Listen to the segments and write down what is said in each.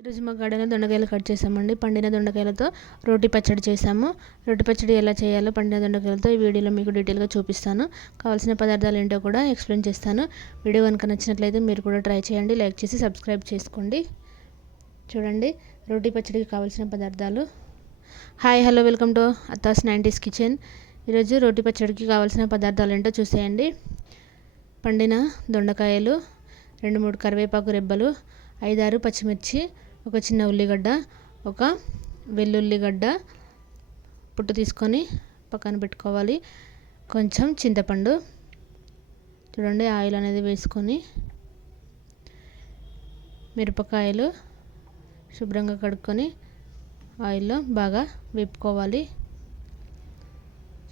ఈరోజు మా గార్డెన్లో దొండకాయలు కట్ చేసామండి. పండిన దొండకాయలతో రోటి పచ్చడి చేసాము. రోటి పచ్చడి ఎలా చేయాలో పండిన దొండకాయలతో ఈ వీడియోలో మీకు డీటెయిల్గా చూపిస్తాను. కావాల్సిన పదార్థాలు ఏంటో కూడా ఎక్స్ప్లెయిన్ చేస్తాను. వీడియో కనుక నచ్చినట్లయితే మీరు కూడా ట్రై చేయండి. లైక్ చేసి సబ్స్క్రైబ్ చేసుకోండి. చూడండి రోటి పచ్చడికి కావాల్సిన పదార్థాలు. Hi hello welcome to Atta's 90s kitchen. ఈరోజు రోటి పచ్చడికి కావాల్సిన పదార్థాలు ఏంటో చూసేయండి. పండిన దొండకాయలు, 2-3 కరివేపాకు రెబ్బలు, 5-6 పచ్చిమిర్చి, ఒక చిన్న ఉల్లిగడ్డ, ఒక వెల్లుల్లిగడ్డ పుట్టు తీసుకొని పక్కన పెట్టుకోవాలి. కొంచెం చింతపండు, చూడండి ఆయిల్ అనేది వేసుకొని మిరపకాయలు శుభ్రంగా కడుక్కొని ఆయిల్లో బాగా వేపుకోవాలి.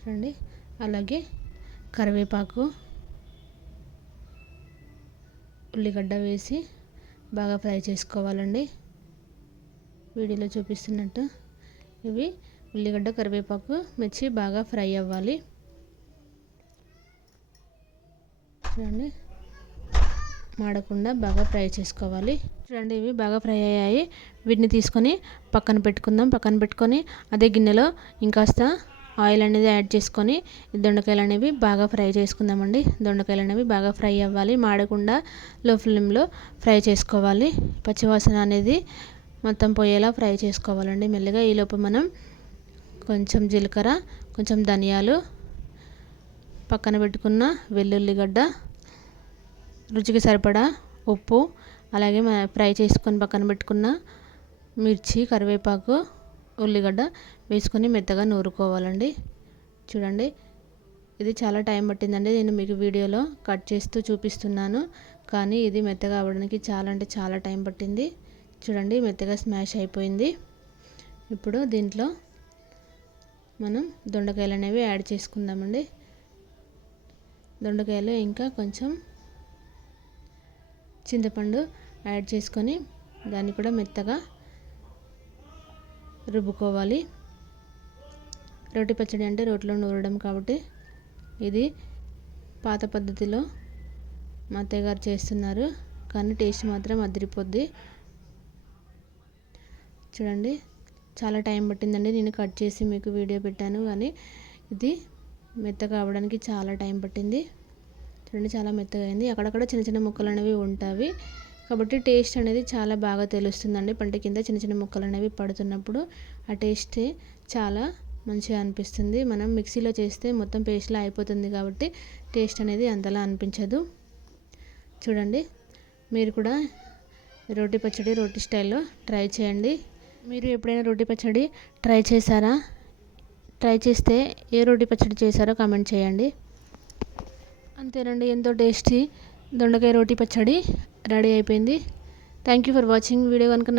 చూడండి అలాగే కరివేపాకు, ఉల్లిగడ్డ వేసి బాగా ఫ్రై చేసుకోవాలండి. వీడియోలో చూపిస్తున్నట్టు ఇవి ఉల్లిగడ్డ, కరివేపాకు, మిర్చి బాగా ఫ్రై అవ్వాలి. చూడండి మాడకుండా బాగా ఫ్రై చేసుకోవాలి. చూడండి ఇవి బాగా ఫ్రై అయ్యాయి. వీటిని తీసుకొని పక్కన పెట్టుకుందాం. పక్కన పెట్టుకొని అదే గిన్నెలో ఇంకాస్త ఆయిల్ అనేది యాడ్ చేసుకొని దొండకాయలు అనేవి బాగా ఫ్రై చేసుకుందామండి. దొండకాయలు అనేవి బాగా ఫ్రై అవ్వాలి. మాడకుండా లో ఫ్లేమ్లో ఫ్రై చేసుకోవాలి. పచ్చివాసన అనేది మొత్తం పోయేలా ఫ్రై చేసుకోవాలండి మెల్లగా. ఈలోపు మనం కొంచెం జీలకర్ర, కొంచెం ధనియాలు, పక్కన పెట్టుకున్న వెల్లుల్లిగడ్డ, రుచికి సరిపడా ఉప్పు, అలాగే ఫ్రై చేసుకొని పక్కన పెట్టుకున్న మిర్చి, కరివేపాకు, ఉల్లిగడ్డ వేసుకొని మెత్తగా నూరుకోవాలండి. చూడండి ఇది చాలా టైం పట్టిందండి. నేను మీకు వీడియోలో కట్ చేస్తూ చూపిస్తున్నాను, కానీ ఇది మెత్తగా అవ్వడానికి చాలా అంటే చాలా టైం పట్టింది. చూడండి మెత్తగా స్మాష్ అయిపోయింది. ఇప్పుడు దీంట్లో మనం దొండకాయలు అనేవి యాడ్ చేసుకుందామండి. దొండకాయలు ఇంకా కొంచెం చింతపండు యాడ్ చేసుకొని దాన్ని కూడా మెత్తగా రుబ్బుకోవాలి. రోటి పచ్చడి అంటే రోట్లో నూరడం కాబట్టి ఇది పాత పద్ధతిలో మా అత్తయ్య గారు చేస్తున్నారు, కానీ టేస్ట్ మాత్రం అదిరిపోద్ది. చూడండి చాలా టైం పట్టిందండి. నేను కట్ చేసి మీకు వీడియో పెట్టాను, కానీ ఇది మెత్తగా అవ్వడానికి చాలా టైం పట్టింది. చూడండి చాలా మెత్తగా అయింది. అక్కడక్కడ చిన్న చిన్న ముక్కలు అనేవి ఉంటాయి కాబట్టి టేస్ట్ అనేది చాలా బాగా తెలుస్తుందండి. పంట కింద చిన్న చిన్న ముక్కలు అనేవి పడుతున్నప్పుడు ఆ టేస్ట్ చాలా మంచిగా అనిపిస్తుంది. మనం మిక్సీలో చేస్తే మొత్తం పేస్ట్లా అయిపోతుంది కాబట్టి టేస్ట్ అనేది అంతలా అనిపించదు. చూడండి మీరు కూడా రోటి పచ్చడి రోటి స్టైల్లో ట్రై చేయండి. మీరు ఎప్పుడైనా రోటి పచ్చడి ట్రై చేశారా? ట్రై చేస్తే ఏ రోటి పచ్చడి చేశారో కామెంట్ చేయండి. అంతేనండి, ఎంతో టేస్టీ దొండకాయ రోటి పచ్చడి రెడీ అయిపోయింది. Thank you for watching. Video కనుక